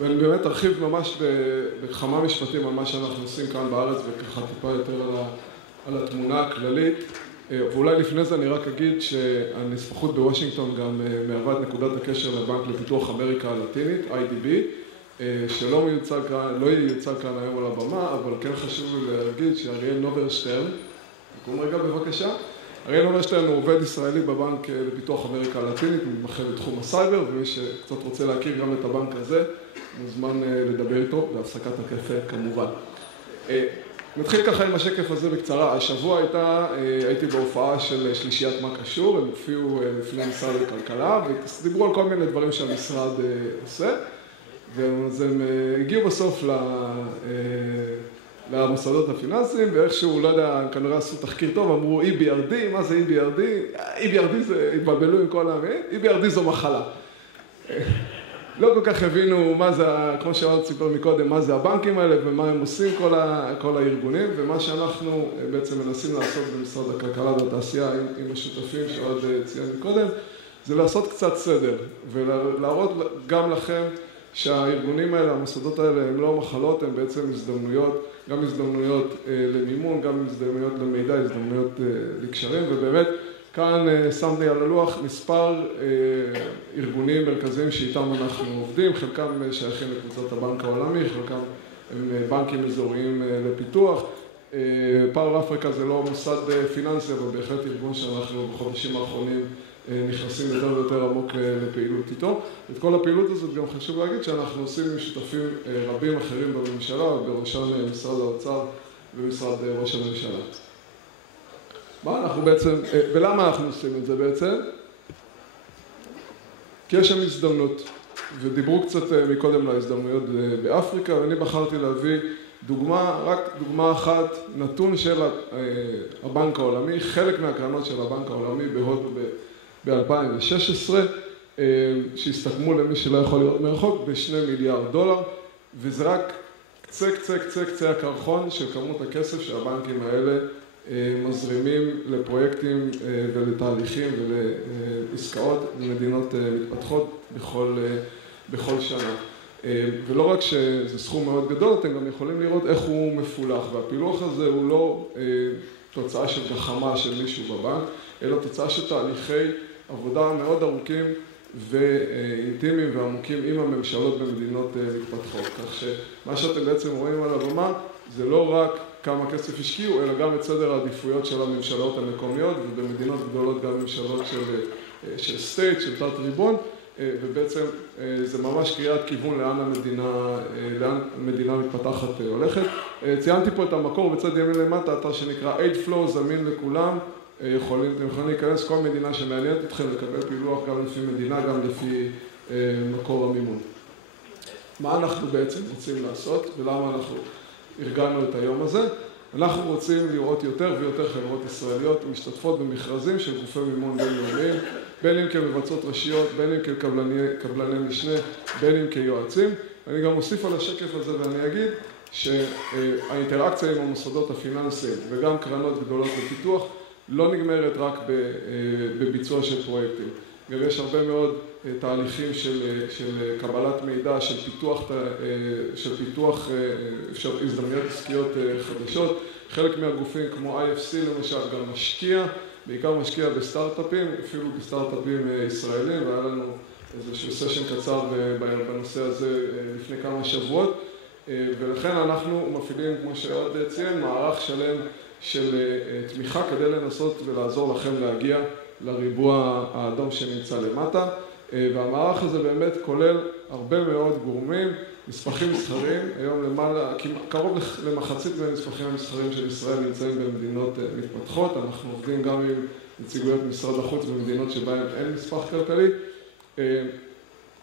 ואני באמת ארחיב ממש בכמה משפטים על מה שאנחנו עושים כאן בארץ, וככה טיפה יותר על התמונה הכללית. ואולי לפני זה אני רק אגיד שהנספחות בוושינגטון גם מהווה את נקודת הקשר לבנק לפיתוח אמריקה הלטינית, IDB, שלא ייוצג כאן היום על הבמה, אבל כן חשוב לי להגיד שאריאל נוברשטרן, תקום רגע בבקשה, אריאל נוברשטרן הוא עובד ישראלי בבנק לפיתוח אמריקה הלטינית, מתמחה בתחום הסייבר, ומי שקצת רוצה להכיר גם את הבנק הזה, מוזמן לדבר איתו, בהפסקת הקפה כמובן. נתחיל ככה עם השקף הזה בקצרה. השבוע הייתי בהופעה של שלישיית מה קשור, הם הופיעו לפני משרד הכלכלה, ודיברו על כל מיני דברים שהמשרד עושה, אז הם הגיעו בסוף למוסדות הפיננסיים, ואיכשהו, לא יודע, כנראה עשו תחקיר טוב, אמרו EBRD, מה זה EBRD? EBRD זה, התבלבלו עם כל העמים, EBRD זו מחלה. לא כל כך הבינו מה זה, כמו שאמרת סיפר מקודם, מה זה הבנקים האלה ומה הם עושים כל הארגונים, ומה שאנחנו בעצם מנסים לעשות במשרד הכלכלה והתעשייה עם השותפים שעוד ציין מקודם, זה לעשות קצת סדר, ולהראות גם לכם שהארגונים האלה, המוסדות האלה, הם לא מחלות, הם בעצם הזדמנויות, גם הזדמנויות למימון, גם הזדמנויות למידע, הזדמנויות לקשרים, ובאמת כאן שמתי על הלוח מספר ארגונים מרכזיים שאיתם אנחנו עובדים, חלקם שייכים לקבוצת הבנק העולמי, חלקם הם בנקים אזוריים לפיתוח. פאור אפריקה זה לא מוסד פיננסי, אבל בהחלט ארגון שאנחנו בחודשים האחרונים נכנסים יותר ויותר עמוק לפעילות איתו. את כל הפעילות הזאת גם חשוב להגיד שאנחנו עושים עם שותפים רבים אחרים בממשלה, בראשם משרד האוצר ומשרד ראש הממשלה. מה אנחנו בעצם, ולמה אנחנו עושים את זה בעצם? כי יש שם הזדמנות, ודיברו קצת מקודם להזדמנויות באפריקה, ואני בחרתי להביא דוגמה, רק דוגמה אחת, נתון של הבנק העולמי, חלק מהקרנות של הבנק העולמי בהודו ב-2016, שהסתכמו למי שלא יכול לראות מרחוק ב$2 מיליארד, וזה רק קצה הקרחון של כמות הכסף שהבנקים האלה מזרימים לפרויקטים ולתהליכים ולעסקאות במדינות מתפתחות בכל שנה. ולא רק שזה סכום מאוד גדול, אתם גם יכולים לראות איך הוא מפולח, והפילוח הזה הוא לא תוצאה של גחמה של מישהו בבנק, אלא תוצאה של תהליכי עבודה מאוד ארוכים ואינטימיים ועמוקים עם הממשלות במדינות מתפתחות. כך שמה שאתם בעצם רואים על הבמה זה לא רק כמה כסף השקיעו, אלא גם את סדר העדיפויות של הממשלות המקומיות, ובמדינות גדולות גם ממשלות של סטייט, של תת ריבון, ובעצם זה ממש קריאת כיוון לאן המדינה מתפתחת הולכת. ציינתי פה את המקור בצד ימין למטה, אתר שנקרא Aid Flow, זמין לכולם, אתם יכולים להיכנס כל מדינה שמעניינת אתכם, לקבל פילוח גם לפי מדינה, גם לפי מקור המימון. מה אנחנו בעצם רוצים לעשות, ולמה אנחנו ארגנו את היום הזה? אנחנו רוצים לראות יותר ויותר חברות ישראליות משתתפות במכרזים של גופי מימון בינלאומיים, בין אם כמבצעות ראשיות, בין אם כקבלני משנה, בין אם כיועצים. אני גם אוסיף על השקף הזה ואני אגיד שהאינטראקציה עם המוסדות הפיננסיים וגם קרנות גדולות בפיתוח לא נגמרת רק בביצוע של פרויקטים. גם יש הרבה מאוד תהליכים של קבלת מידע, של פיתוח הזדמנויות עסקיות חדשות. חלק מהגופים כמו IFC למשל גם בעיקר משקיע בסטארט-אפים, אפילו בסטארט-אפים ישראלים, והיה לנו איזשהו סשן קצר בנושא הזה לפני כמה שבועות, ולכן אנחנו מפעילים, כמו שעוד ציין, מערך שלם של תמיכה כדי לנסות ולעזור לכם להגיע לריבוע האדום שנמצא למטה, והמערך הזה באמת כולל הרבה מאוד גורמים, נספחים מסחריים, היום למעלה, קרוב למחצית מהנספחים המסחריים של ישראל נמצאים במדינות מתפתחות, אנחנו עובדים גם עם נציגויות משרד החוץ במדינות שבהן אין נספח כלכלי,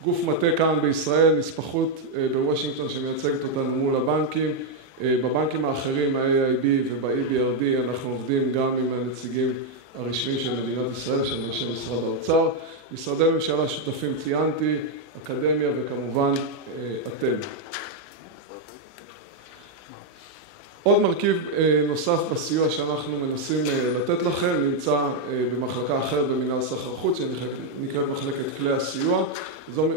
גוף מטה כאן בישראל, נספחות בוושינגטון שמייצגת אותנו מול הבנקים, בבנקים האחרים, ה-AIB וב-EBRD, אנחנו עובדים גם עם הנציגים הרשמיים של מדינת ישראל, של משרד האוצר, משרדי ממשלה שותפים ציינתי, אקדמיה וכמובן אתם. עוד מרכיב נוסף בסיוע שאנחנו מנסים לתת לכם, נמצא במחלקה אחרת במנהל סחר חוץ, שנקראת מחלקת כלי הסיוע. זו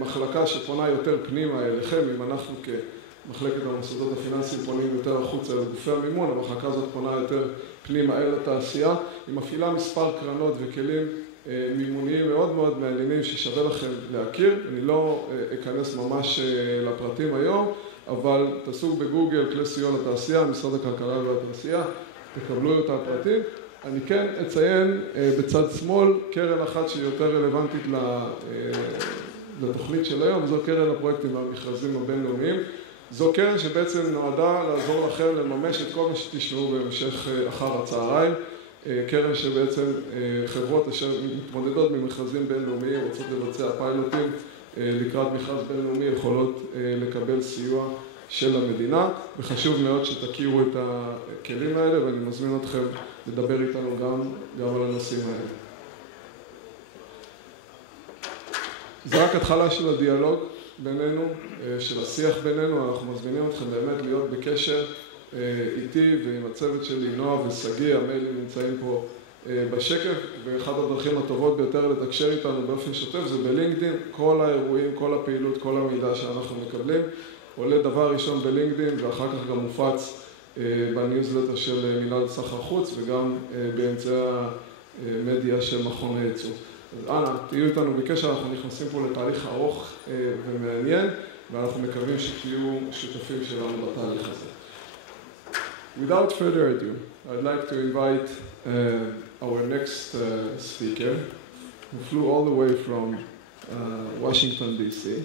מחלקה שפונה יותר פנימה אליכם, אם אנחנו כמחלקת המוסדות הפיננסיים פונים יותר החוצה לגופי המימון, המחלקה הזאת פונה יותר פנימה אל התעשייה. היא מפעילה מספר קרנות וכלים מימוניים מאוד מאוד מעניינים ששווה לכם להכיר. אני לא אכנס ממש לפרטים היום, אבל תעשו בגוגל כלי סיוע לתעשייה, משרד הכלכלה והתעשייה, תקבלו את הפרטים. אני כן אציין בצד שמאל קרן אחת שהיא יותר רלוונטית לתוכנית של היום, וזו קרן הפרויקטים והמכרזים הבינלאומיים. זו קרן שבעצם נועדה לעזור לכם לממש את כל מה שתשמעו בהמשך אחר הצהריים. קרן שבעצם חברות אשר מתמודדות ממכרזים בינלאומיים, רוצות לבצע פיילוטים לקראת מכרז בינלאומי, יכולות לקבל סיוע של המדינה, וחשוב מאוד שתכירו את הכלים האלה, ואני מזמין אתכם לדבר איתנו גם על הנושאים האלה. זה רק התחלה של הדיאלוג בינינו, של השיח בינינו. אנחנו מזמינים אתכם באמת להיות בקשר איתי ועם הצוות שלי, נועה ושגיא. המיילים נמצאים פה בשקף, ואחת הדרכים הטובות ביותר לתקשר איתנו באופן שוטף זה בלינקדין. כל האירועים, כל הפעילות, כל המידע שאנחנו מקבלים עולה דבר ראשון בלינקדין, ואחר כך גם מופץ בניוזלטר של מנהל סחר חוץ וגם באמצעי המדיה של מכון הייצוא. אז אנא, תהיו איתנו בקשר, אנחנו נכנסים פה לתהליך ארוך ומעניין, ואנחנו מקווים שתהיו שותפים שלנו בתהליך הזה. Without further ado, I'd like to invite our next speaker, who flew all the way from Washington, D.C.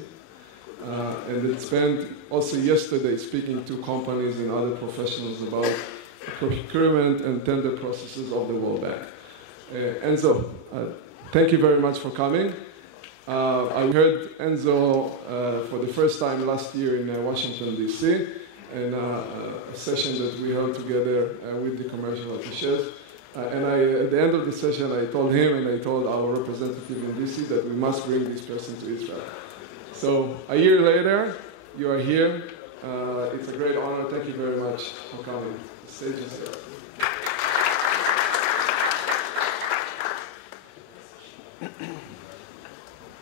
And it spent also yesterday speaking to companies and other professionals about procurement and tender processes of the World Bank. Enzo, thank you very much for coming. I heard Enzo for the first time last year in Washington, D.C. in a session that we held together with the commercial attaches. And at the end of the session, I told him and I told our representative in D.C. that we must bring this person to Israel. So a year later, you are here. It's a great honor. Thank you very much for coming. The stage is yours.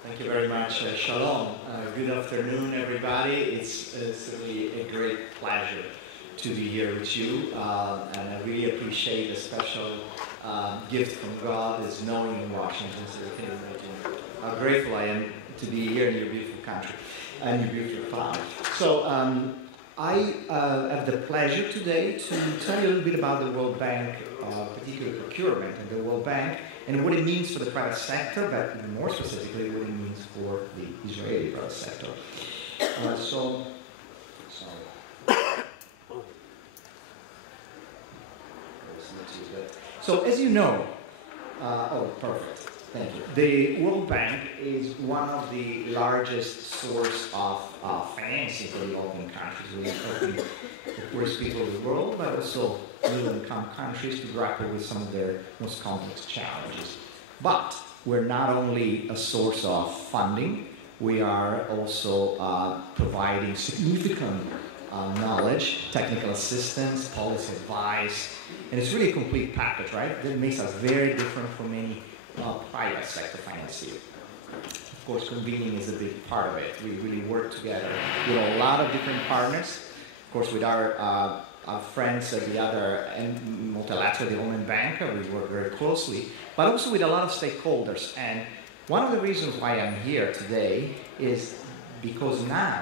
Thank you very much. Shalom. Good afternoon, everybody. It's really a great pleasure to be here with you. And I really appreciate the special gift from God is knowing in Washington. So you can imagine how grateful I am to be here in your beautiful country and your beautiful farm. So I have the pleasure today to tell you a little bit about the World Bank, particularly procurement and the World Bank, and what it means for the private sector, but even more specifically what it means for the Israeli private sector. So as you know, perfect. Thank you. The World Bank is one of the largest source of financing for developing countries. We're helping the poorest people of the world, but also middle-income countries to grapple with some of their most complex challenges. But we're not only a source of funding, we are also providing significant knowledge, technical assistance, policy advice, and it's really a complete package, right? That makes us very different from any private sector financier. Of course, convening is a big part of it. We really work together with a lot of different partners. Of course, with our friends at the other multilateral development bank, we work very closely, but also with a lot of stakeholders. And one of the reasons why I'm here today is because now,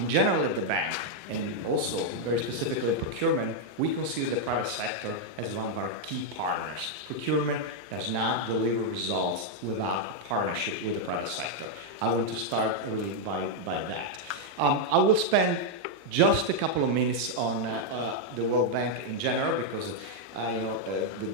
in general at the bank, and also very specifically procurement, we consider the private sector as one of our key partners. Procurement does not deliver results without a partnership with the private sector. I want to start really by that. I will spend just a couple of minutes on the World Bank in general because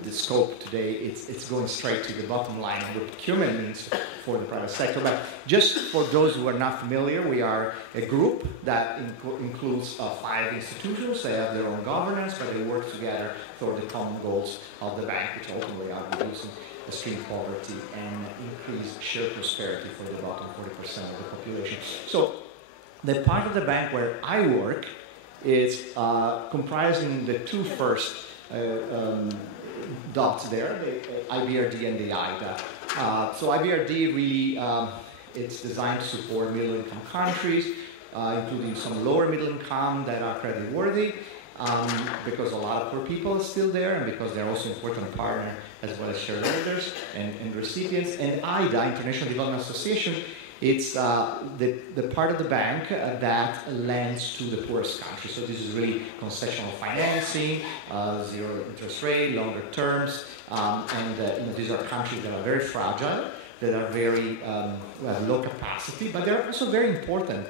the scope today, it's going straight to the bottom line of what procurement means for the private sector. But just for those who are not familiar, we are a group that includes 5 institutions. They have their own governance, but they work together toward the common goals of the bank, which ultimately are reducing extreme poverty and increase shared prosperity for the bottom 40% of the population. So the part of the bank where I work is comprising the two first dots there, the IBRD and the IDA. So IBRD really, it's designed to support middle-income countries, including some lower middle income that are credit-worthy, because a lot of poor people are still there, and because they're also important partner as well as shareholders and recipients. And IDA, International Development Association, it's the part of the bank that lends to the poorest countries. So this is really concessional financing, zero interest rate, longer terms, and these are countries that are very fragile, that are very low capacity, but they're also very important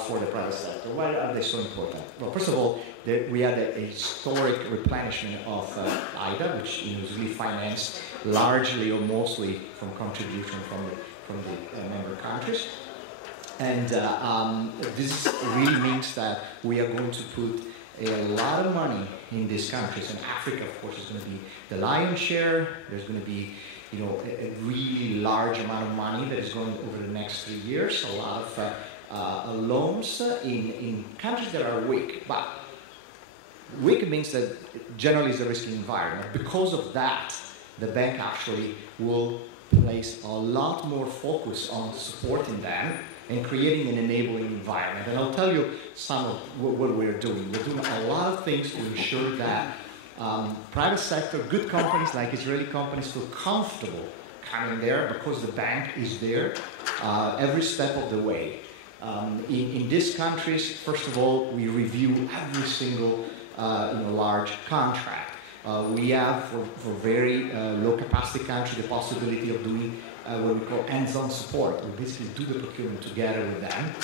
for the private sector. Why are they so important? Well, first of all, we had a historic replenishment of IDA, which is really financed largely or mostly from contribution from the member countries. And this really means that we are going to put a lot of money in these countries. And Africa, of course, is going to be the lion's share. There's going to be a really large amount of money that is going over the next 3 years. A lot of loans in countries that are weak. But weak means that generally it's a risky environment. Because of that, the bank actually will place a lot more focus on supporting them and creating an enabling environment. And I'll tell you some of what we're doing. We're doing a lot of things to ensure that private sector, good companies like Israeli companies feel comfortable coming there because the bank is there every step of the way. In these countries, first of all, we review every single large contract. We have, for very low capacity countries, the possibility of doing what we call hands-on support. We basically do the procurement together with them.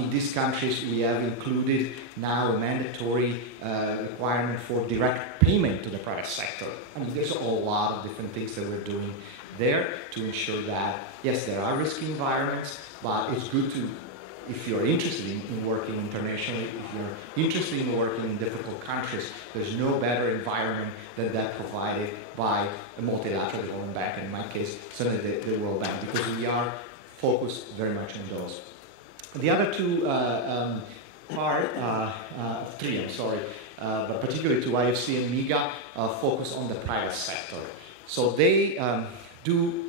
In these countries, we have included now a mandatory requirement for direct payment to the private sector. I mean, there's a lot of different things that we're doing there to ensure that, yes, there are risky environments, but it's good to, if you're interested in working internationally, if you're interested in working in difficult countries, there's no better environment than that provided by a multilateral development bank, and in my case, certainly the World Bank, because we are focused very much on those. The other two but particularly to IFC and MIGA, focus on the private sector. So they do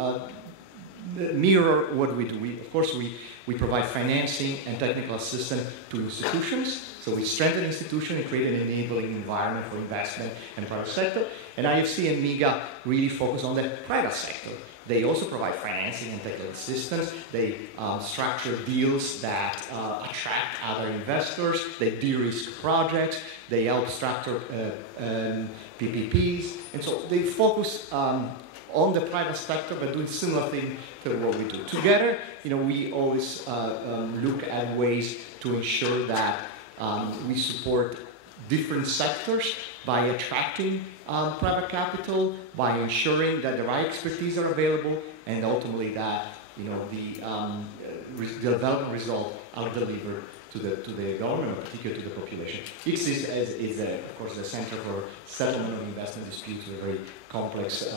mirror what we do. Of course, we provide financing and technical assistance to institutions. So we strengthen institutions and create an enabling environment for investment in the private sector. And IFC and MIGA really focus on the private sector. They also provide financing and technical assistance. They structure deals that attract other investors. They de-risk projects. They help structure PPPs. And so they focus on the private sector, but doing similar thing to what we do. Together, we always look at ways to ensure that we support different sectors by attracting private capital, by ensuring that the right expertise are available, and ultimately that the development results are delivered to the government, particularly to the population. ICSIS is of course, the Center for Settlement of Investment Disputes, a very complex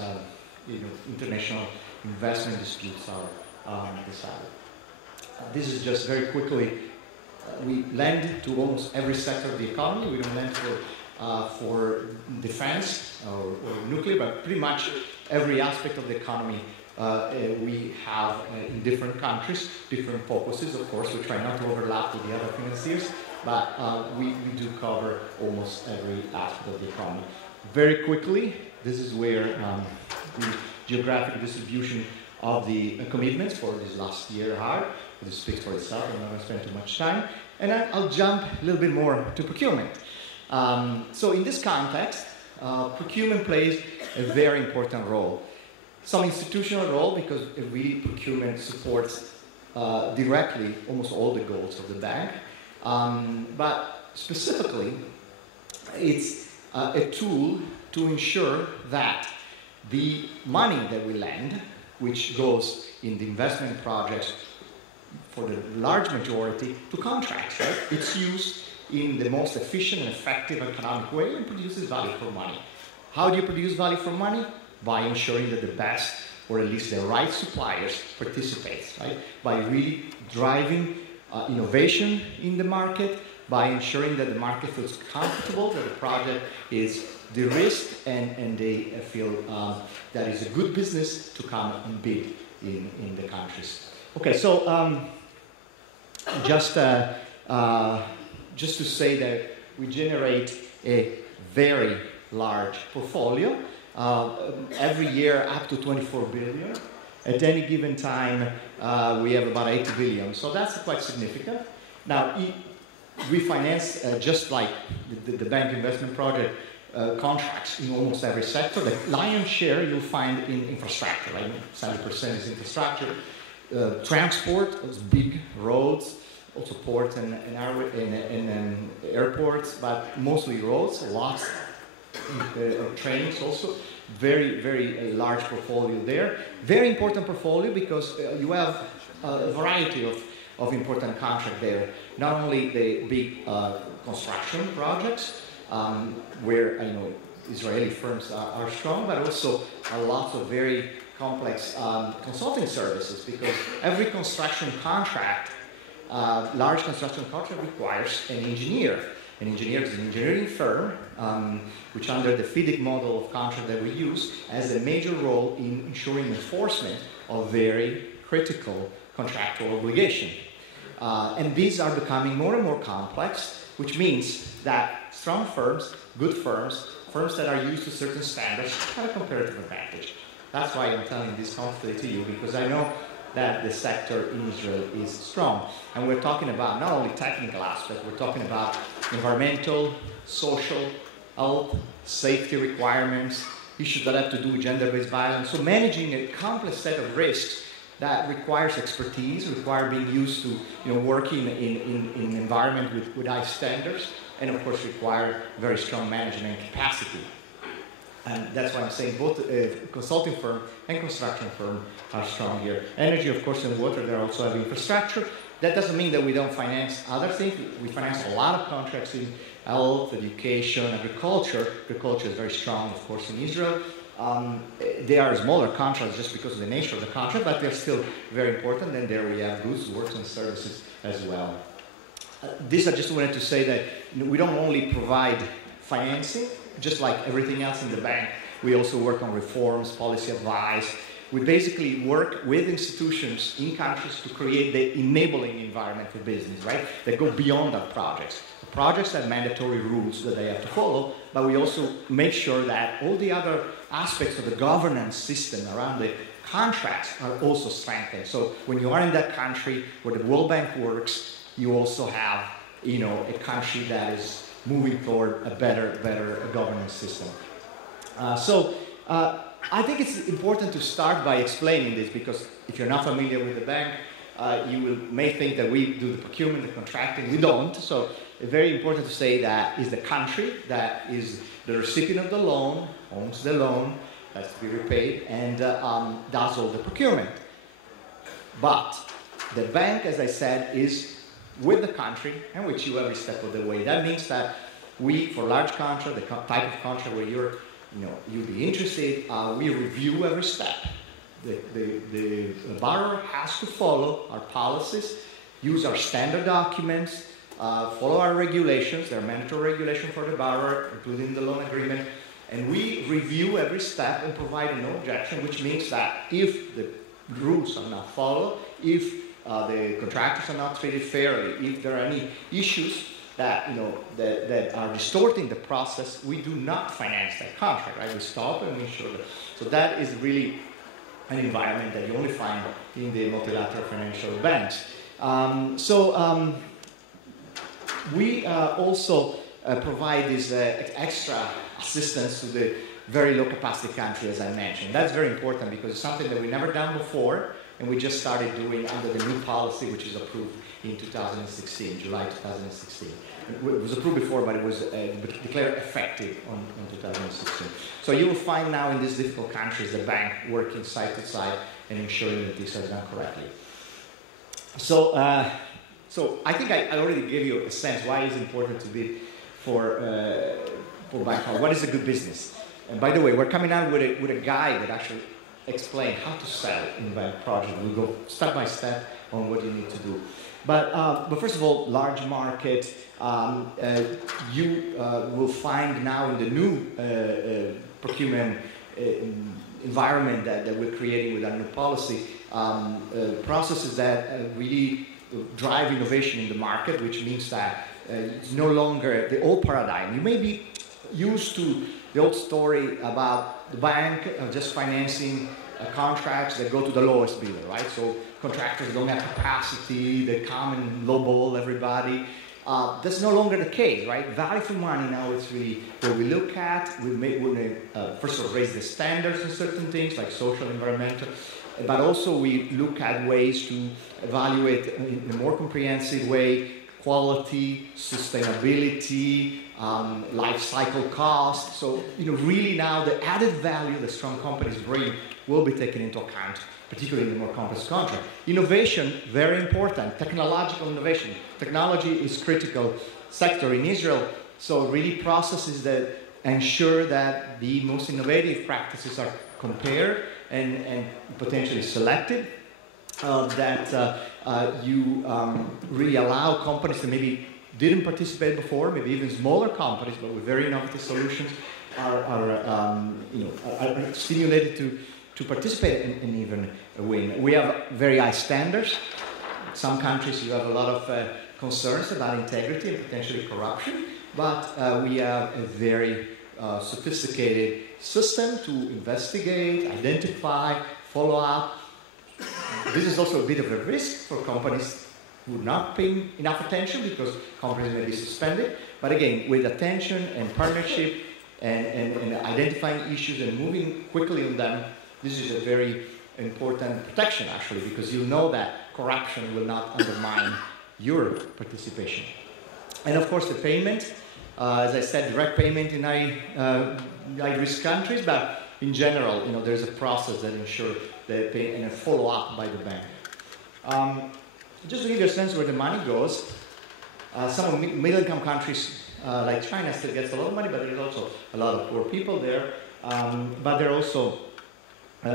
international investment disputes are decided. This is just very quickly, we lend to almost every sector of the economy. We don't lend for defense or nuclear, but pretty much every aspect of the economy we have in different countries, different focuses. Of course, we try not to overlap with the other financiers, but we do cover almost every aspect of the economy. Very quickly, this is where the geographic distribution of the commitments for this last year are. This speaks for itself. I'm not going to spend too much time. And I'll jump a little bit more to procurement. So in this context, procurement plays a very important role. Some institutional role, because really procurement supports directly almost all the goals of the bank. But specifically, it's a tool to ensure that the money that we lend, which goes in the investment projects for the large majority to contracts, right? It's used in the most efficient and effective economic way and produces value for money. How do you produce value for money? By ensuring that the best, or at least the right suppliers, participate, right? By really driving innovation in the market, by ensuring that the market feels comfortable, that the project is de-risked, and they feel that it's a good business to come and bid in the countries. Okay, so just to say that we generate a very large portfolio, every year up to 24 billion. At any given time, we have about 80 billion, so that's quite significant. Now, we finance, just like the bank investment project, contracts in almost every sector. The lion's share you'll find in infrastructure, right? 70% is infrastructure. Transport, those big roads, also ports and airports, but mostly roads, lots of trains also. Very, very large portfolio there. Very important portfolio because you have a variety of important contracts there. Not only the big construction projects, where I know Israeli firms are strong, but also a lot of very complex consulting services, because every construction contract, large construction contract, requires an engineer. An engineer is an engineering firm, which under the FIDIC model of contract that we use, has a major role in ensuring enforcement of very critical contractual obligation. And these are becoming more and more complex, which means that strong firms, good firms, firms that are used to certain standards, have a comparative advantage. That's why I'm telling this confidently to you, because I know that the sector in Israel is strong. And we're talking about not only technical aspects, we're talking about environmental, social, health, safety requirements, issues that have to do with gender-based violence. So managing a complex set of risks that requires expertise, require being used to working in an environment with high standards, and of course require very strong management capacity. And that's why I'm saying both consulting firm and construction firm are strong here. Energy, of course, and water, they also have infrastructure. That doesn't mean that we don't finance other things. We finance a lot of contracts in health, education, agriculture. Agriculture is very strong, of course, in Israel. They are smaller contracts just because of the nature of the contract, but they're still very important. And there we have goods, works, and services as well. This I just wanted to say that we don't only provide financing, just like everything else in the bank. We also work on reforms, policy advice. We basically work with institutions in countries to create the enabling environment for business, right? That go beyond our projects. The projects have mandatory rules that they have to follow, but we also make sure that all the other aspects of the governance system around the contracts are also strengthened. So when you are in that country where the World Bank works, you also have, a country that is moving toward a better governance system. I think it's important to start by explaining this, because if you're not familiar with the bank, you may think that we do the procurement, the contracting. We don't. So it's very important to say that is the country that is the recipient of the loan, owns the loan, that's to be repaid, and does all the procurement. But the bank, as I said, is with the country and with you every step of the way. That means that we, for large contract, the type of contract where you'll be interested, we review every step. The borrower has to follow our policies, use our standard documents, follow our regulations. There are mandatory regulations for the borrower, including the loan agreement. And we review every step and provide no objection, which means that if the rules are not followed, if the contractors are not treated fairly, if there are any issues that that are distorting the process, we do not finance that contract, right? We stop and we ensure that. So that is really an environment that you only find in the multilateral financial banks. We also provide this extra assistance to the very low capacity country, as I mentioned. That's very important because it's something that we've never done before, and we just started doing under the new policy, which is approved in 2016, July 2016. It was approved before, but it was declared effective on 2016. So you will find now in these difficult countries the bank working side to side and ensuring that this is done correctly. So I think I already gave you a sense why it's important to be for bank. What is a good business? And by the way, we're coming out with a guide that actually explains how to sell in bank project. We'll go step by step on what you need to do. But first of all, large market, you will find now in the new procurement environment that we're creating with our new policy, processes that really drive innovation in the market, which means that it's no longer the old paradigm. You may be used to the old story about the bank just financing contracts that go to the lowest bidder, right? So contractors don't have capacity, they come and lowball everybody. That's no longer the case, right? Value for money now is really what we look at. We first of all raise the standards on certain things like social, environmental, but also we look at ways to evaluate in a more comprehensive way quality, sustainability, life cycle cost. So, really now the added value that strong companies bring will be taken into account, particularly in the more complex contract. Innovation, very important. Technological innovation. Technology is critical sector in Israel. So really processes that ensure that the most innovative practices are compared and potentially selected. That you really allow companies that maybe didn't participate before, maybe even smaller companies, but with very innovative solutions, are stimulated to participate and even win. We have very high standards. Some countries you have a lot of concerns about integrity and potentially corruption, but we have a very sophisticated system to investigate, identify, follow up. This is also a bit of a risk for companies who are not paying enough attention because companies may be suspended. But again, with attention and partnership and identifying issues and moving quickly on them, this is a very important protection actually, because you know that corruption will not undermine your participation. And of course the payment, as I said, direct payment in high-risk countries, but in general, there's a process that ensures the pay and a follow-up by the bank. Just to give you a sense where the money goes, some of middle-income countries like China still gets a lot of money, but there's also a lot of poor people there. But they're also,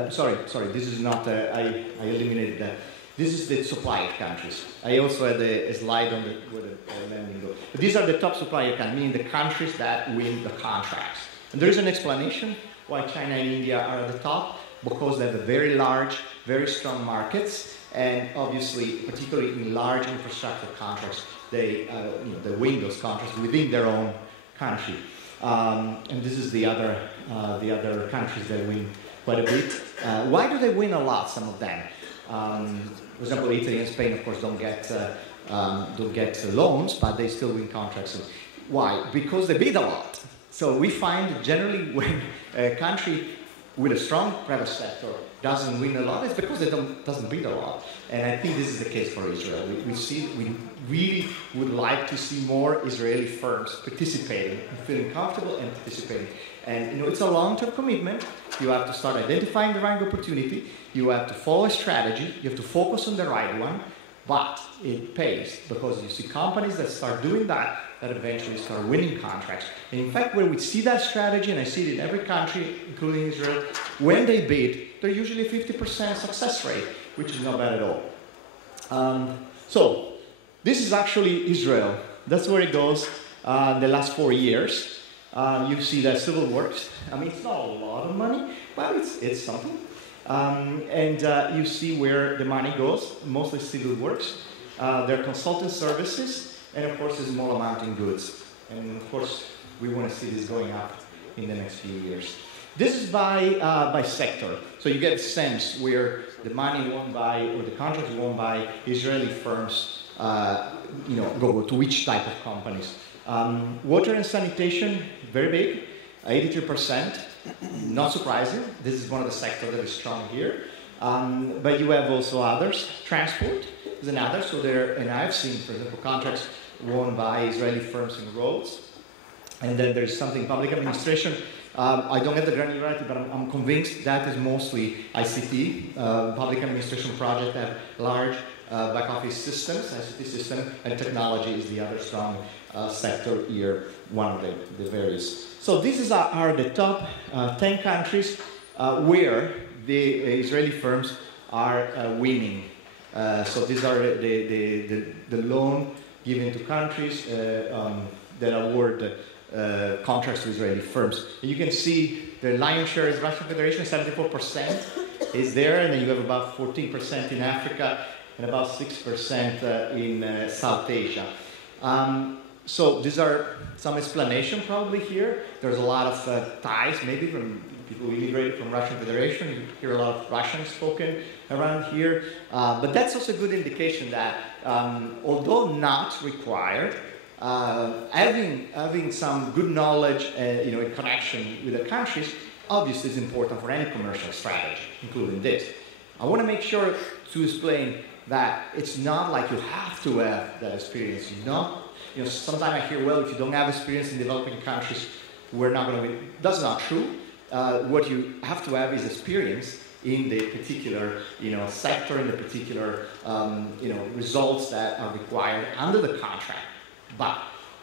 sorry, this is not, I eliminated that. This is the supplier countries. I also had a slide on where the lending goes. But these are the top supplier countries, meaning the countries that win the contracts. And there is an explanation why China and India are at the top, because they have very large, very strong markets, and obviously, particularly in large infrastructure contracts, they win those contracts within their own country. And this is the other countries that win quite a bit. Why do they win a lot? Some of them, for example, Italy and Spain, of course, don't get loans, but they still win contracts. Why? Because they bid a lot. So we find generally when a country with a strong private sector doesn't win a lot, it's because it doesn't bid a lot. And I think this is the case for Israel. We really would like to see more Israeli firms participating and feeling comfortable and participating. And it's a long-term commitment. You have to start identifying the right opportunity. You have to follow a strategy. You have to focus on the right one. But it pays because you see companies that start doing that eventually start winning contracts. And in fact, where we see that strategy, and I see it in every country, including Israel, when they bid, they're usually 50% success rate, which is not bad at all. So this is actually Israel. That's where it goes in the last 4 years. You see that civil works. I mean, it's not a lot of money, but it's something. And you see where the money goes, mostly civil works. There are consulting services, and of course, a small amount in goods. And of course, we want to see this going up in the next few years. This is by sector. So you get a sense where the money won by, or the contracts won by Israeli firms, go to which type of companies. Water and sanitation, very big, 83%. Not surprising. This is one of the sectors that is strong here. But you have also others. Transport is another. So and I've seen, for example, contracts won by Israeli firms in roads. And then there's something public administration. I don't get the granularity, but I'm convinced that is mostly ICT, public administration project that have large back office systems, ICT system, and technology is the other strong sector here, one of the various. So these are the top 10 countries where the Israeli firms are winning. So these are the loan given to countries that award contracts to Israeli firms. And you can see the lion's share is Russian Federation, 74% is there, and then you have about 14% in Africa and about 6% in South Asia. So these are some explanation probably here. There's a lot of ties, maybe from people who immigrated from Russian Federation. You hear a lot of Russian spoken around here. But that's also a good indication that, although not required, having some good knowledge, in connection with the countries, obviously is important for any commercial strategy, including this. I want to make sure to explain that it's not like you have to have that experience. Sometimes I hear, well, if you don't have experience in developing countries, we're not going to win. That's not true. What you have to have is experience in the particular, sector, in the particular, results that are required under the contract, but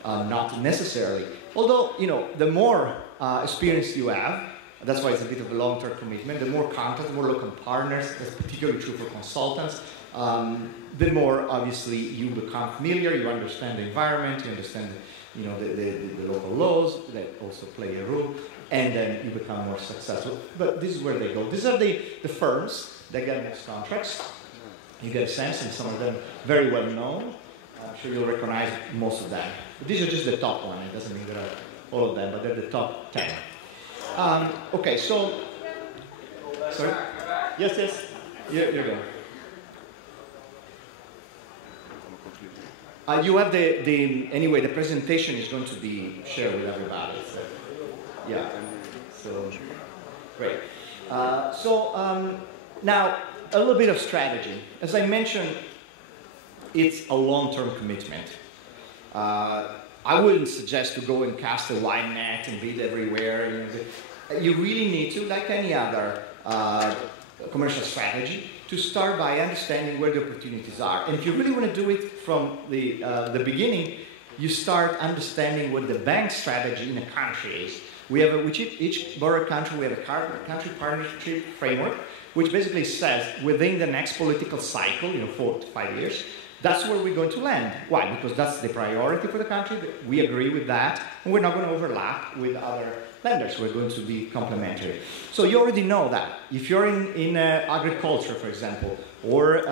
not necessarily. Although, the more experience you have, that's why it's a bit of a long-term commitment, the more contact, the more local partners, that's particularly true for consultants, the more obviously you become familiar, you understand the environment, you understand the local laws that also play a role, and then you become more successful. But this is where they go. These are the firms that get next contracts. You get a sense, and some of them very well known. I'm sure you'll recognize most of them. But these are just the top one. It doesn't mean there are all of them, but they're the top 10. Okay, so... Sorry? Yes. You're good. You have anyway, the presentation is going to be shared with everybody. So, yeah. So, great. Now, a little bit of strategy. As I mentioned, it's a long-term commitment. I wouldn't suggest to go and cast a wide net and bid everywhere. You really need to, like any other commercial strategy, to start by understanding where the opportunities are. And if you really want to do it from the beginning, you start understanding what the bank strategy in a country is. We have, each borrower country, we have a country partnership framework, which basically says within the next political cycle, 4 to 5 years, that's where we're going to land. Why? Because that's the priority for the country. We agree with that, and we're not going to overlap with other lenders. We're going to be complementary. So you already know that. If you're in agriculture, for example, or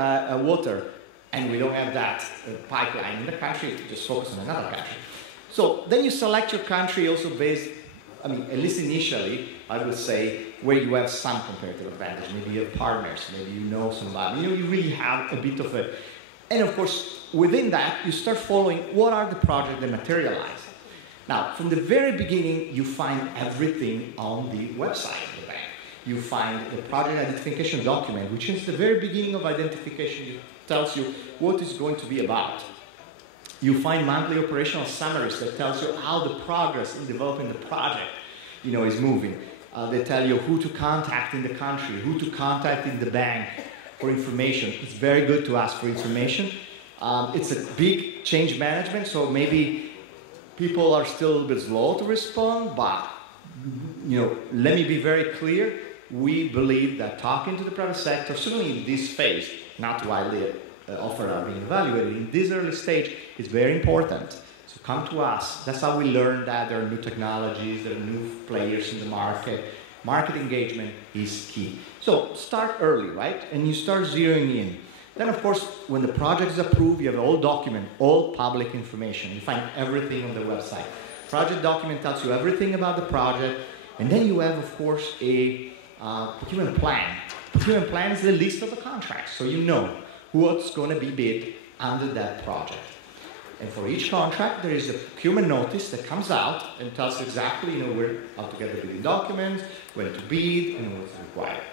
water, and we don't have that pipeline in the country, just focus on another country. So then you select your country also based, at least initially, I would say, where you have some comparative advantage. Maybe you have partners, maybe you know somebody. You really have a bit of a... And of course, within that, you start following what are the projects that materialize. Now, from the very beginning, you find everything on the website of the bank. You find the project identification document, which is the very beginning of identification. It tells you what it's going to be about. You find monthly operational summaries that tells you how the progress in developing the project, is moving. They tell you who to contact in the country, who to contact in the bank for information. It's very good to ask for information. It's a big change management, so maybe people are still a little bit slow to respond, but let me be very clear. We believe that talking to the private sector, certainly in this phase, not widely offered are being evaluated, in this early stage, is very important. So come to us. That's how we learn that there are new technologies, there are new players in the market. Market engagement is key. So start early, right? And you start zeroing in. Then, of course, when the project is approved, you have a whole document, all public information. You find everything on the website. Project document tells you everything about the project. And then you have, of course, a procurement plan. Procurement plan is the list of the contracts, so you know what's going to be bid under that project. And for each contract, there is a procurement notice that comes out and tells you exactly, where how to get the bidding documents, when to bid, and what's required.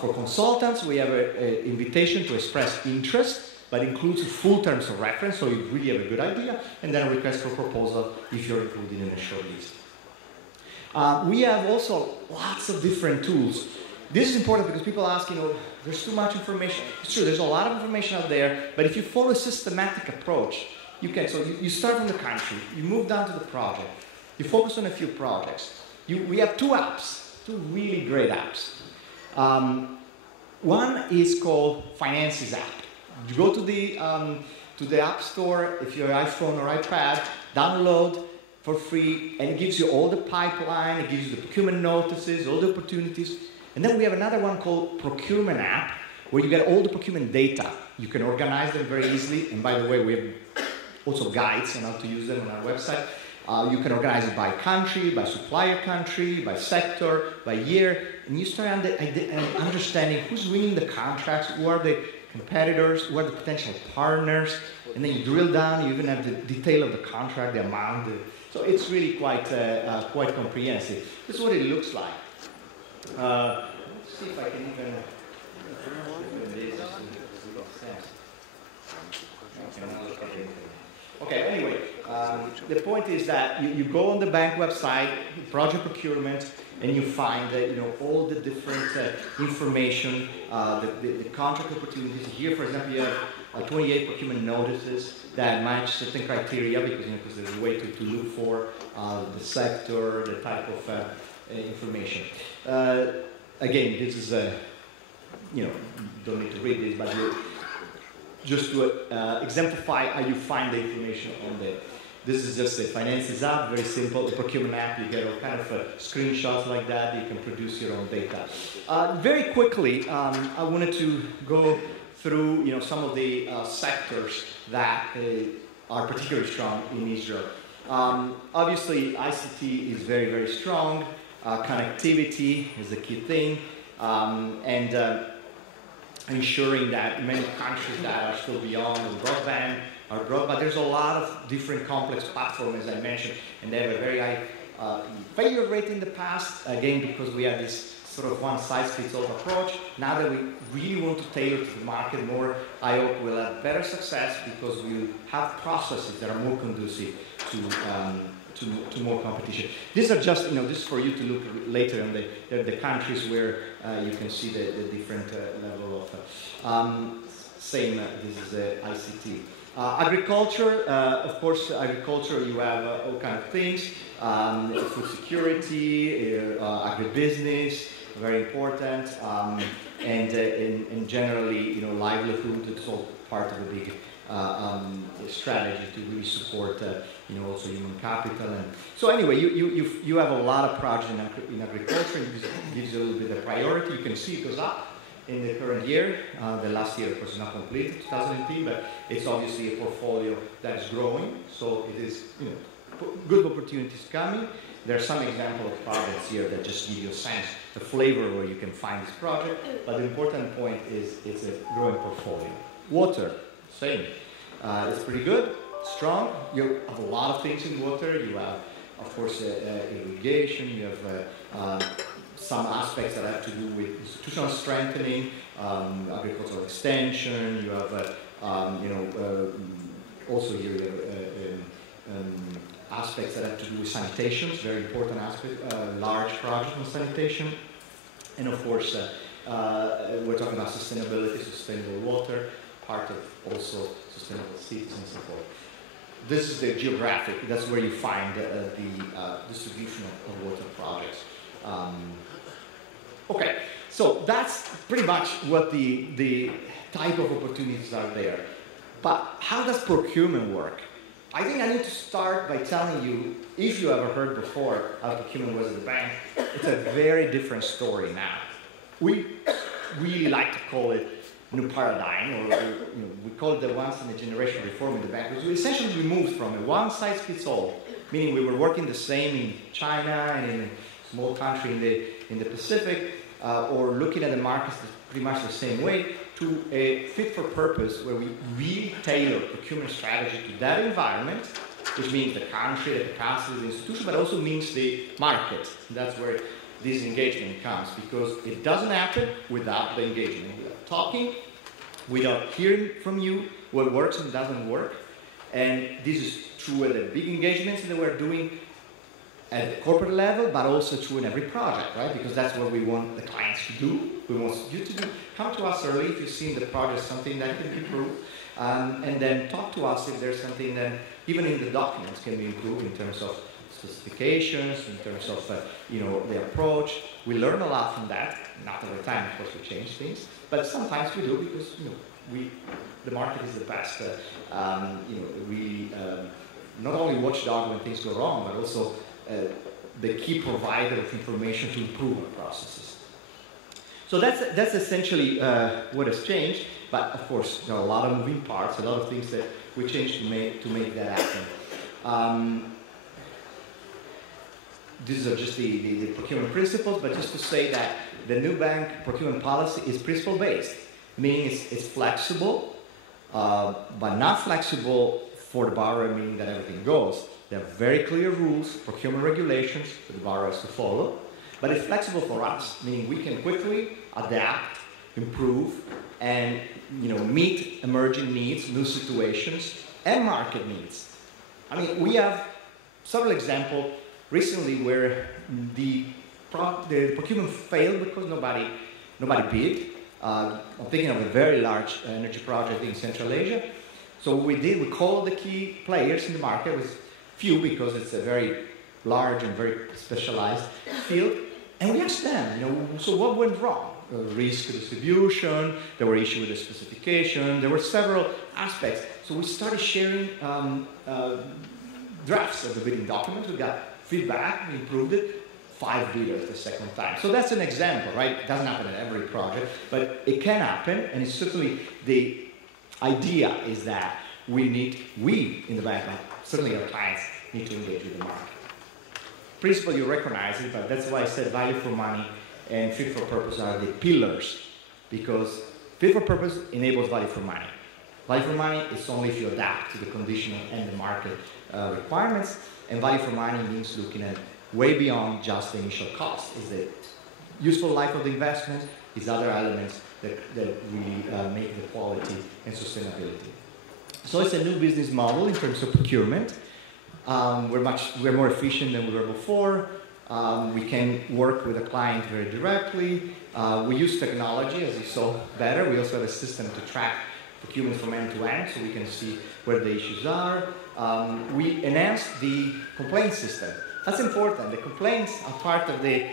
For consultants, we have an invitation to express interest, but includes full terms of reference, so you really have a good idea, and then a request for proposal if you're included in a short list. We have also lots of different tools. This is important because people ask, there's too much information. It's true, there's a lot of information out there, but if you follow a systematic approach, you can. So you start from the country, you move down to the project, you focus on a few projects. We have two really great apps. One is called Finances app. You go to the App Store, if you're iPhone or iPad, download for free, and it gives you all the pipeline, it gives you the procurement notices, all the opportunities. And then we have another one called Procurement App, where you get all the procurement data. You can organize them very easily, and by the way, we have also guides on how to use them on our website. You can organize it by country, by supplier country, by sector, by year, and you start understanding who's winning the contracts, who are the competitors, who are the potential partners, and then you drill down, you even have the detail of the contract, the amount. So it's really quite comprehensive. This is what it looks like. Let's see if I can even... Okay, anyway, the point is that you go on the bank website, project procurement, and you find all the different information, the contract opportunities. Here, for example, you have 28 procurement notices that match certain criteria because there's a way to look for the sector, the type of information. Again, this is don't need to read this, but just to exemplify how you find the information on there. This is just a finances app, very simple. The procurement app, you get all kind of screenshots like that. You can produce your own data. Very quickly, I wanted to go through some of the sectors that are particularly strong in Israel. Obviously, ICT is very, very strong. Connectivity is a key thing. And ensuring that many countries that are still beyond broadband are broadband. There's a lot of different complex platforms, as I mentioned, and they have a very high failure rate in the past, again, because we have this sort of one-size-fits-all approach. Now that we really want to tailor to the market more, I hope we'll have better success because we'll have processes that are more conducive to more competition. These are just, this is for you to look later on the countries where you can see the different level of, same, this is ICT. Agriculture, of course, agriculture, you have all kinds of things, food security, agribusiness, very important, and generally, livelihood, it's all part of a big strategy to really support, also human capital. And so anyway, you have a lot of projects in agriculture, and this gives you a little bit of priority. You can see it goes up in the current year. The last year, of course, is not completed, 2018, but it's obviously a portfolio that is growing. So it is, good opportunities coming. There are some examples of projects here that just give you a sense, the flavor where you can find this project. But the important point is it's a growing portfolio. Water, same. It's pretty good, strong. You have a lot of things in water. You have, of course, irrigation. You have some aspects that have to do with institutional strengthening, agricultural extension. You have, also here you have aspects that have to do with sanitation, very important aspect, large project on sanitation. And of course, we're talking about sustainability, sustainable water, part of also sustainable cities and so forth. This is the geographic, that's where you find the distribution of water projects. Okay, so that's pretty much what the type of opportunities are there. But how does procurement work? I think I need to start by telling you, if you ever heard before how procurement was at the bank, it's a very different story now. We really like to call it new paradigm, or we call it the once in a generation reform in the bank, because we essentially moved from a one-size-fits-all, meaning we were working the same in China and in a small country in the Pacific, or looking at the markets pretty much the same way, to a fit-for-purpose where we really tailor procurement strategy to that environment, which means the country, the capacity, the institution, but also means the market. And that's where this engagement comes, because it doesn't happen without the engagement. Without talking, without hearing from you what works and doesn't work. And this is true at the big engagements that we're doing at the corporate level, but also true in every project, right? Because that's what we want the clients to do. We want you to do. Come to us early if you see in the project something that can be improved, and then talk to us if there's something that, even in the documents, can be improved in terms of specifications, in terms of the approach. We learn a lot from that. Not all the time, of course, we change things, but sometimes we do because the market is the best, really not only watchdog when things go wrong, but also the key provider of information to improve our processes. So that's essentially what has changed. But of course, there are a lot of moving parts, a lot of things that we changed to make that happen. These are just the procurement principles, but just to say that the new bank procurement policy is principle-based, meaning it's flexible, but not flexible for the borrower, meaning that everything goes. There are very clear rules, procurement regulations that the borrower has to follow, but it's flexible for us, meaning we can quickly adapt, improve, and meet emerging needs, new situations, and market needs. I mean, we have several examples recently where the procurement failed because nobody bid. I'm thinking of a very large energy project in Central Asia. So what we did, we called the key players in the market, with few because it's a very large and very specialized field, and we asked them, so what went wrong? Risk distribution, there were issues with the specification, there were several aspects. So we started sharing drafts of the bidding document. We got feedback, we improved it, 5 bidders the second time. So that's an example, right? It doesn't happen in every project, but it can happen, and it's certainly the idea is that we in the bank, certainly our clients, need to engage with the market. Principle, you recognize it, but that's why I said value for money and fit for purpose are the pillars, because fit for purpose enables value for money. Value for money is only if you adapt to the condition and the market requirements, and value for money means looking at way beyond just the initial cost. Is the useful life of the investment, is other elements that really make the quality and sustainability. So it's a new business model in terms of procurement. We're more efficient than we were before. We can work with a client very directly. We use technology, as you saw better. We also have a system to track procurement from end to end, so we can see where the issues are. We enhanced the complaint system. That's important. The complaints are part of a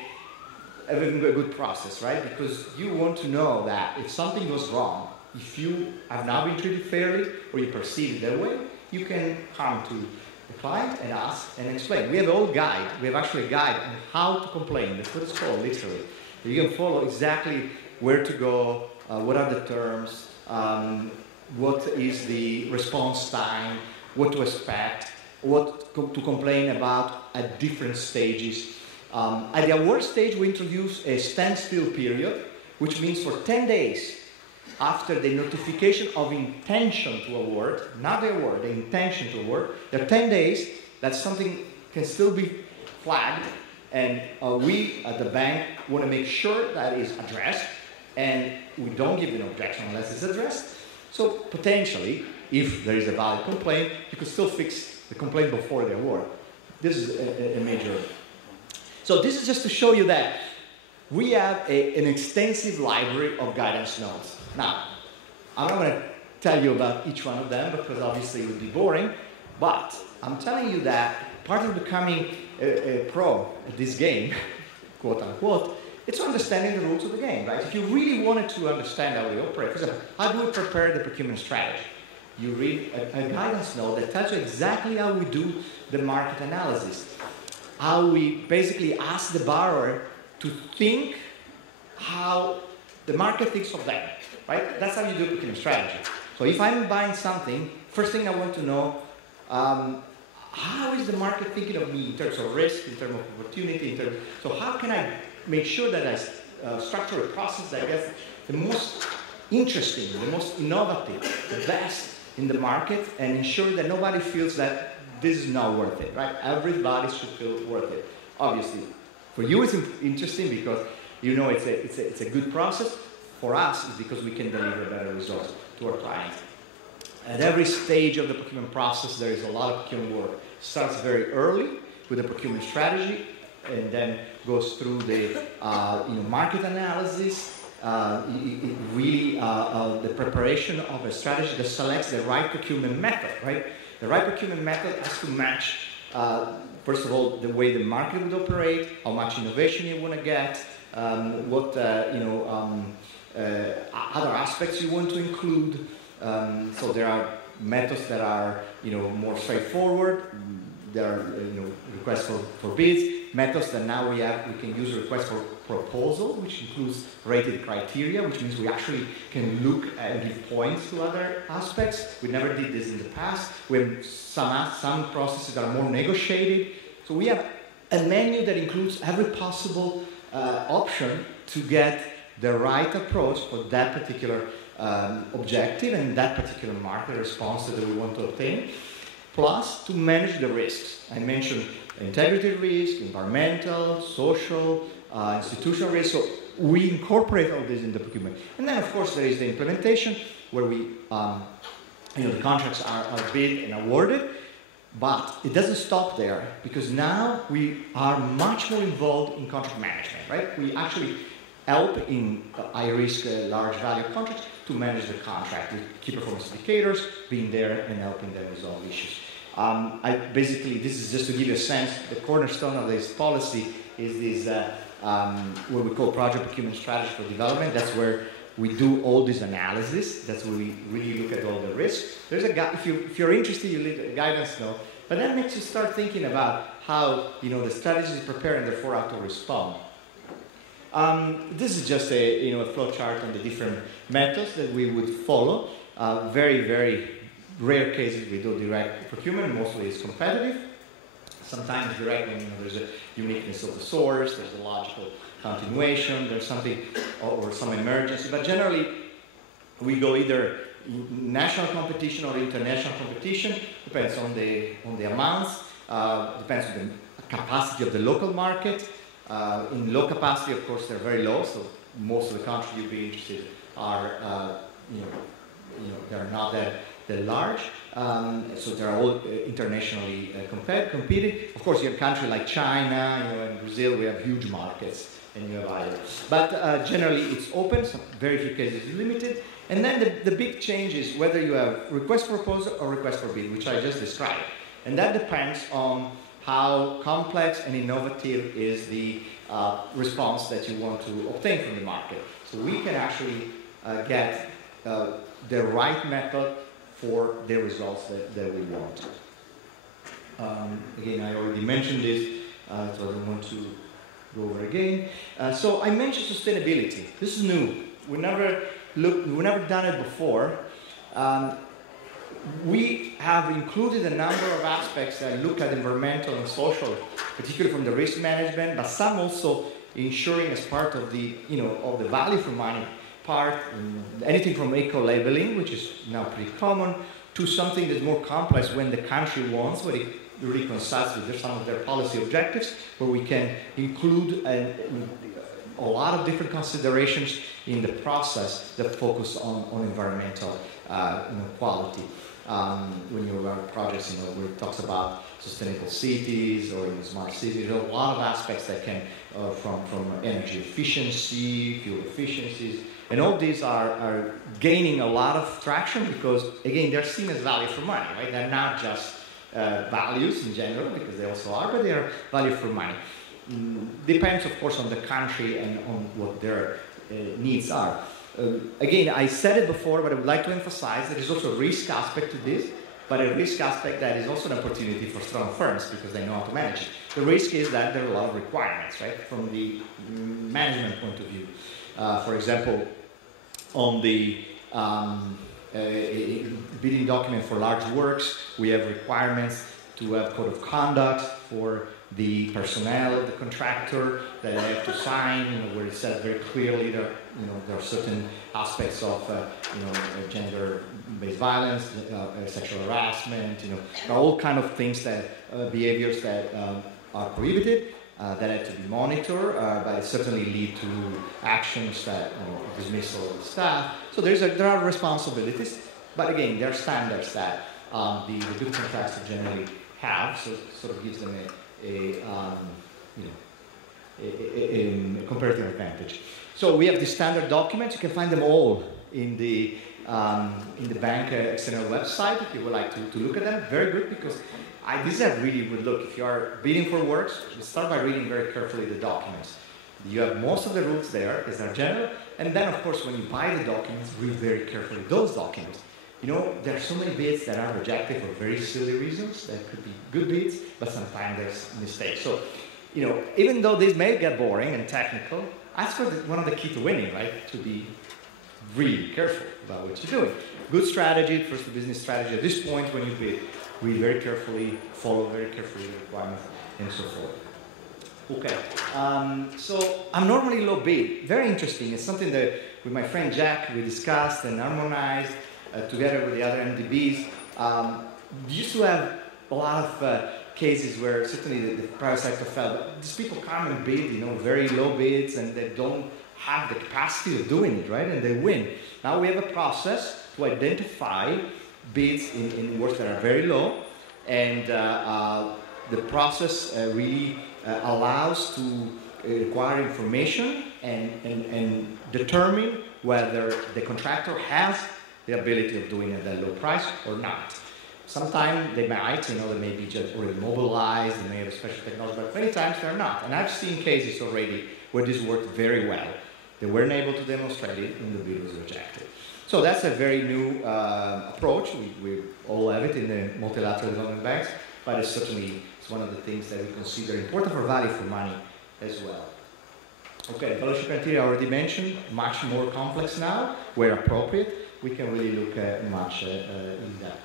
good process, right? Because you want to know that if something goes wrong, if you have not been treated fairly or you perceive it that way, you can come to the client and ask and explain. We have a whole guide. We have actually a guide on how to complain. That's what it's called, literally. You can follow exactly where to go, what are the terms, what is the response time, what to expect, what to complain about at different stages. At the award stage, we introduce a standstill period, which means for 10 days after the notification of intention to award, not the award, the intention to award, there are 10 days that something can still be flagged, and we at the bank want to make sure that is addressed, and we don't give an objection unless it's addressed. So potentially, if there is a valid complaint, you could still fix the complaint before the award. This is a major. So this is just to show you that we have an extensive library of guidance notes. Now, I'm not going to tell you about each one of them because obviously it would be boring, but I'm telling you that part of becoming a pro at this game, quote unquote, it's understanding the rules of the game, right? If you really wanted to understand how we operate, for example, how do we prepare the procurement strategy? You read a guidance note that tells you exactly how we do the market analysis, how we basically ask the borrower to think how the market thinks of them, right? That's how you do procurement strategy. So if I'm buying something, first thing I want to know, how is the market thinking of me in terms of risk, in terms of opportunity, so how can I make sure that I structure a process that gets the most interesting, the most innovative, the best in the market, and ensure that nobody feels that this is not worth it, right? Everybody should feel worth it. Obviously, for you it's interesting because you know it's a good process. For us, it's because we can deliver better results to our clients. At every stage of the procurement process, there is a lot of procurement work. It starts very early with the procurement strategy, and then goes through the market analysis. It really the preparation of a strategy that selects the right procurement method, right? The right procurement method has to match, first of all, the way the market would operate, how much innovation you want to get, other aspects you want to include. So there are methods that are, more straightforward. There are, requests for bids. Methods that now we can use request for proposal, which includes rated criteria, which means we actually can look and give points to other aspects. We never did this in the past. We have some processes that are more negotiated. So we have a menu that includes every possible option to get the right approach for that particular objective and that particular market response that we want to obtain, plus to manage the risks. I mentioned integrity risk, environmental, social, institutional risk. So we incorporate all this in the procurement. And then, of course, there is the implementation where we, the contracts are bid and awarded. But it doesn't stop there, because now we are much more involved in contract management, right? We actually help in high-risk, large value contracts to manage the contract with key performance indicators, being there and helping them resolve issues. This is just to give you a sense, the cornerstone of this policy is this, what we call project procurement strategy for development. That's where we do all this analysis. That's where we really look at all the risks. There's a if you're interested, you leave a guidance note. But that makes you start thinking about how the strategy is prepared and therefore how to respond. This is just a flow chart on the different methods that we would follow. Very, very rare cases we do direct procurement. Mostly it's competitive. Sometimes direct when there's a uniqueness of the source, there's a logical continuation, there's something or some emergency. But generally, we go either national competition or international competition. Depends on the amounts. Depends on the capacity of the local market. In low capacity, of course, they're very low. So most of the countries you'd be interested are, they're not that large. So they're all internationally competing. Of course, you have countries like China, in Brazil, we have huge markets. And you have others. But generally, it's open. So very few cases limited. And then the big change is whether you have request for proposal or request for bid, which I just described. And that depends on how complex and innovative is the response that you want to obtain from the market. So we can actually get the right method for the results that we want. Again, I already mentioned this, so I don't want to go over again. So I mentioned sustainability. This is new. We've never done it before. We have included a number of aspects that look at environmental and social, particularly from the risk management, but some also ensuring as part of the of the value for money part, anything from eco-labeling, which is now pretty common, to something that's more complex when the country wants, where it reconciles with some of their policy objectives, where we can include a lot of different considerations in the process that focus on environmental quality. When you run projects, where it talks about sustainable cities or smart cities, there are a lot of aspects that can, from energy efficiency, fuel efficiencies, and all these are gaining a lot of traction because, again, they're seen as value for money, right? They're not just values in general, because they also are, but they are value for money. Depends, of course, on the country and on what their needs are. Again, I said it before, but I would like to emphasize that there's also a risk aspect to this, but a risk aspect that is also an opportunity for strong firms because they know how to manage it. The risk is that there are a lot of requirements, right, from the management point of view. For example, on the bidding document for large works, we have requirements to have code of conduct for the personnel of the contractor that they have to sign, where it says very clearly that there are certain aspects of gender-based violence, sexual harassment, there are all kind of things that behaviors that are prohibited, that have to be monitored, but it certainly lead to actions that dismissal of the staff. So there are responsibilities, but again, there are standards that the good contractors generally have, so it sort of gives them a comparative advantage. So we have the standard documents. You can find them all in the bank external website if you would like to look at them. Very good, because this is a really good look. If you are bidding for works, start by reading very carefully the documents. You have most of the rules there, because they're general, and then of course when you buy the documents, read very carefully those documents. You know, there are so many bids that are rejected for very silly reasons. That could be good bids, but sometimes there's mistakes. So, you know, even though these may get boring and technical, that's one of the key to winning, right? To be really careful about what you're doing. Good strategy, first the business strategy. At this point, when you bid, read very carefully, follow very carefully the requirements, and so forth. Okay, so I'm normally low bid. Very interesting. It's something that with my friend Jack we discussed and harmonized together with the other MDBs. We used to have a lot of cases where certainly the private sector fell, but these people come and bid, you know, very low bids, and they don't have the capacity of doing it, right? And they win. Now we have a process to identify bids in works that are very low, and the process really allows to acquire information and determine whether the contractor has the ability of doing it at that low price or not. Sometimes they might, you know, they may be just already mobilized, they may have a special technology, but many times they're not. And I've seen cases already where this worked very well. They weren't able to demonstrate it, and the bid was rejected. So that's a very new approach. We all have it in the multilateral development banks, but it's certainly one of the things that we consider important for value for money as well. Okay, fellowship criteria I already mentioned, much more complex now, where appropriate. We can really look much in that.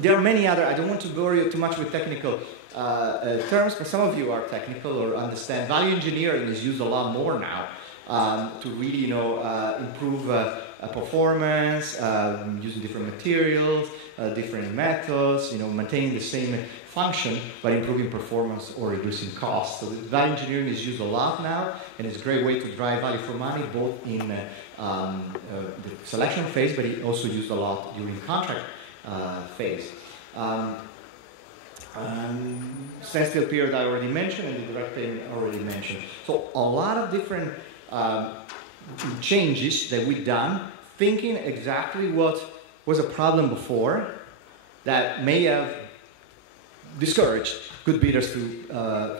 There are many other, I don't want to bore you too much with technical terms, but some of you are technical or understand. Value engineering is used a lot more now to really, you know, improve performance, using different materials, different methods, you know, maintaining the same function, but improving performance or reducing costs. So value engineering is used a lot now, and it's a great way to drive value for money, both in the selection phase, but it also used a lot during contract phase. Standstill period I already mentioned, and the direct payment I already mentioned. So a lot of different changes that we've done, thinking exactly what was a problem before that may have discouraged good bidders to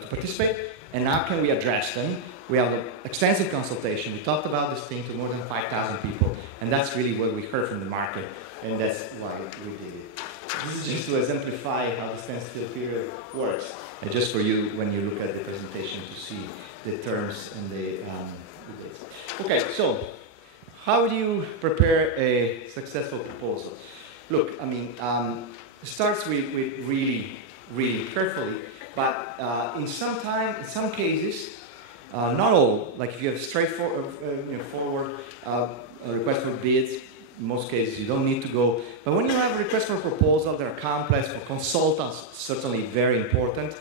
participate, and how can we address them? We have an extensive consultation. We talked about this thing to more than 5,000 people, and that's really what we heard from the market, and that's why we did it. This is just to exemplify how the standstill period works, and just for you, when you look at the presentation, to see the terms and the dates. Okay, so how do you prepare a successful proposal? Look, I mean, it starts with really carefully, but in some cases, not all. Like if you have straightforward, forward request for bids, in most cases you don't need to go. But when you have a request for a proposal, they're complex. For consultants, certainly very important.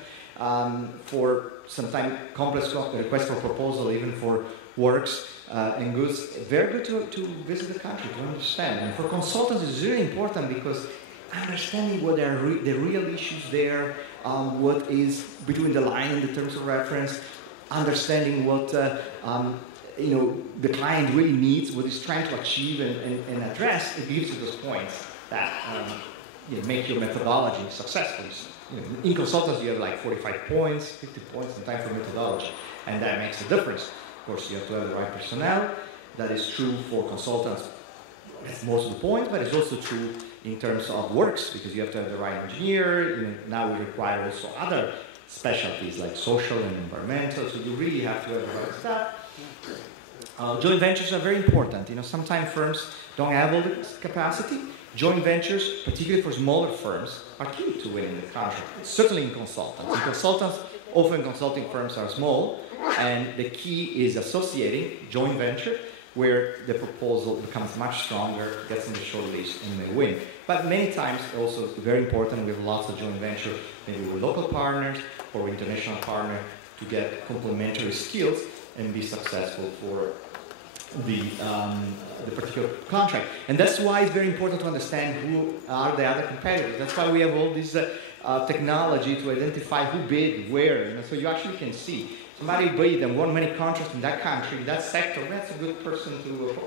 For sometimes complex request for proposal, even for works and goods, very good to visit the country to understand. And for consultants, it's really important because understanding what are the real issues there, what is between the line and the terms of reference, understanding what the client really needs, what he's trying to achieve and address, it gives you those points that make your methodology successful. In consultants, you have like 45 points, 50 points in time for methodology, and that makes a difference. Of course, you have to have the right personnel. That is true for consultants. That's most of the point, but it's also true in terms of works, because you have to have the right engineer. Now we require also other specialties like social and environmental, so you really have to have the right staff. Joint ventures are very important. Sometimes firms don't have all the capacity. Joint ventures, particularly for smaller firms, are key to winning the contract. Certainly in consultants. In consultants, often consulting firms are small, and the key is associating joint venture, where the proposal becomes much stronger, gets in the short list, and they win. But many times, also very important, we have lots of joint venture, maybe with local partners or international partners, to get complementary skills and be successful for the particular contract. And that's why it's very important to understand who are the other competitors. That's why we have all this technology to identify who bid where. So you actually can see somebody bid and won many contracts in that country, in that sector. That's a good person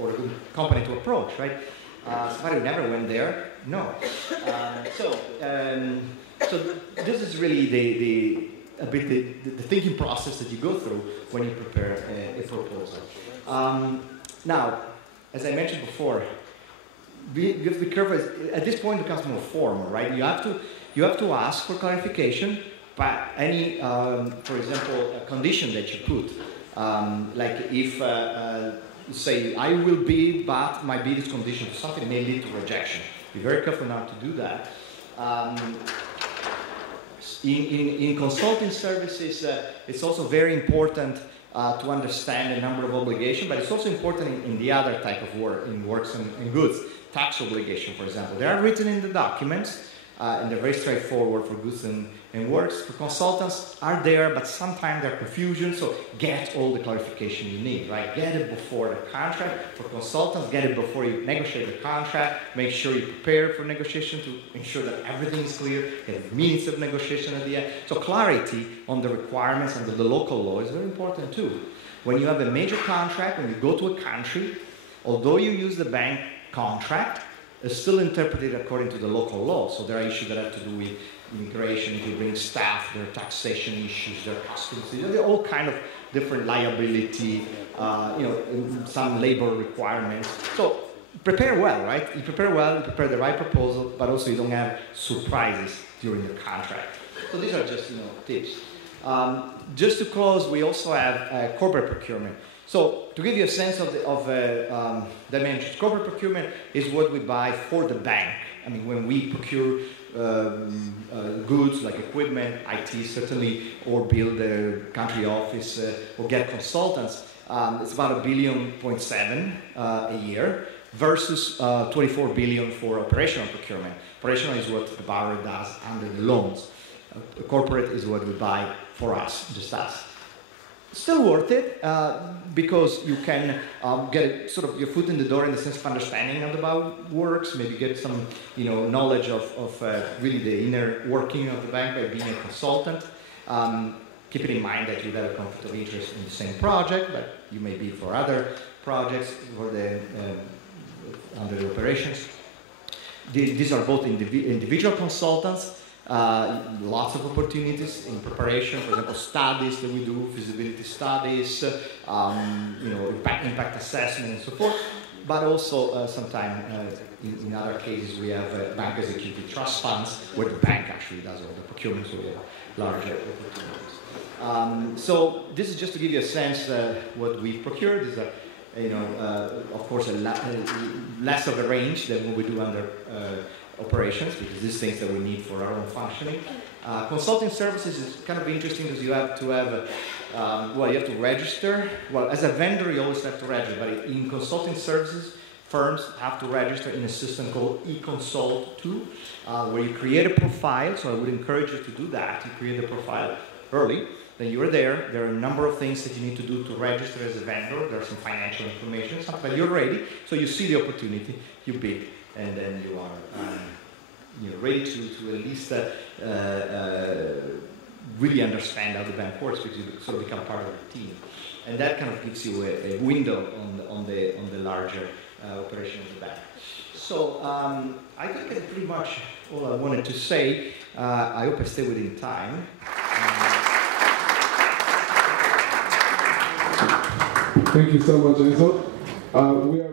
or a good company to approach, right? Somebody who never went there, no. So this is really a bit the thinking process that you go through when you prepare a proposal. Now, as I mentioned before, you have to be careful. At this point, it becomes more formal, right? You have to ask for clarification, but any, for example, a condition that you put, like if say I will bid, but my bid is conditioned to something, may lead to rejection. Be very careful not to do that. In consulting services, it's also very important to understand the number of obligations, but it's also important in the other type of work, in works and goods. Tax obligation, for example. They are written in the documents, and they're very straightforward for goods and works. For consultants are there, but sometimes there are confusion, so get all the clarification you need, right? Get it before the contract. For consultants, get it before you negotiate the contract. Make sure you prepare for negotiation to ensure that everything is clear. Get minutes of negotiation at the end. So clarity on the requirements under the local law is very important too. When you have a major contract, when you go to a country, although you use the bank contract, is still interpreted according to the local law. So there are issues that have to do with immigration, if you bring staff, there are taxation issues, there are customs, there are all kind of different liability, some labor requirements. So prepare well, right? You prepare well, you prepare the right proposal, but also you don't have surprises during the contract. So these are just tips. Just to close, we also have corporate procurement. So to give you a sense of the dimensions, corporate procurement is what we buy for the bank. I mean, when we procure goods like equipment, IT certainly, or build a country office or get consultants, it's about $1.7 billion a year versus 24 billion for operational procurement. Operational is what the borrower does under the loans. Corporate is what we buy for us, just us. Still worth it because you can get sort of your foot in the door in the sense of understanding how the bank works, maybe get some knowledge of really the inner working of the bank by being a consultant. Keep it in mind that you have a conflict of interest in the same project, but you may be for other projects for the under the operations. These are both individual consultants. Lots of opportunities in preparation, for example, studies that we do, feasibility studies, impact assessment and so forth, but also sometimes in other cases we have bank executed trust funds where the bank actually does all the procurement, so we have larger opportunities. So this is just to give you a sense what we've procured. These are, of course, less of a range than what we do under operations, because these things that we need for our own functioning. Consulting services is kind of interesting because you have to have, you have to register. Well, as a vendor, you always have to register, but in consulting services, firms have to register in a system called eConsult 2, where you create a profile. So I would encourage you to do that. You create a profile early. Then you're there. There are a number of things that you need to do to register as a vendor. There's some financial information, but you're ready. So you see the opportunity, you bid, and then you are ready to at least really understand how the bank works, because you sort of become part of the team, and that kind of gives you a window on the larger operation of the bank. So I think that's pretty much all I wanted to say. I hope I stay within time. Thank you so much, Enzo. We are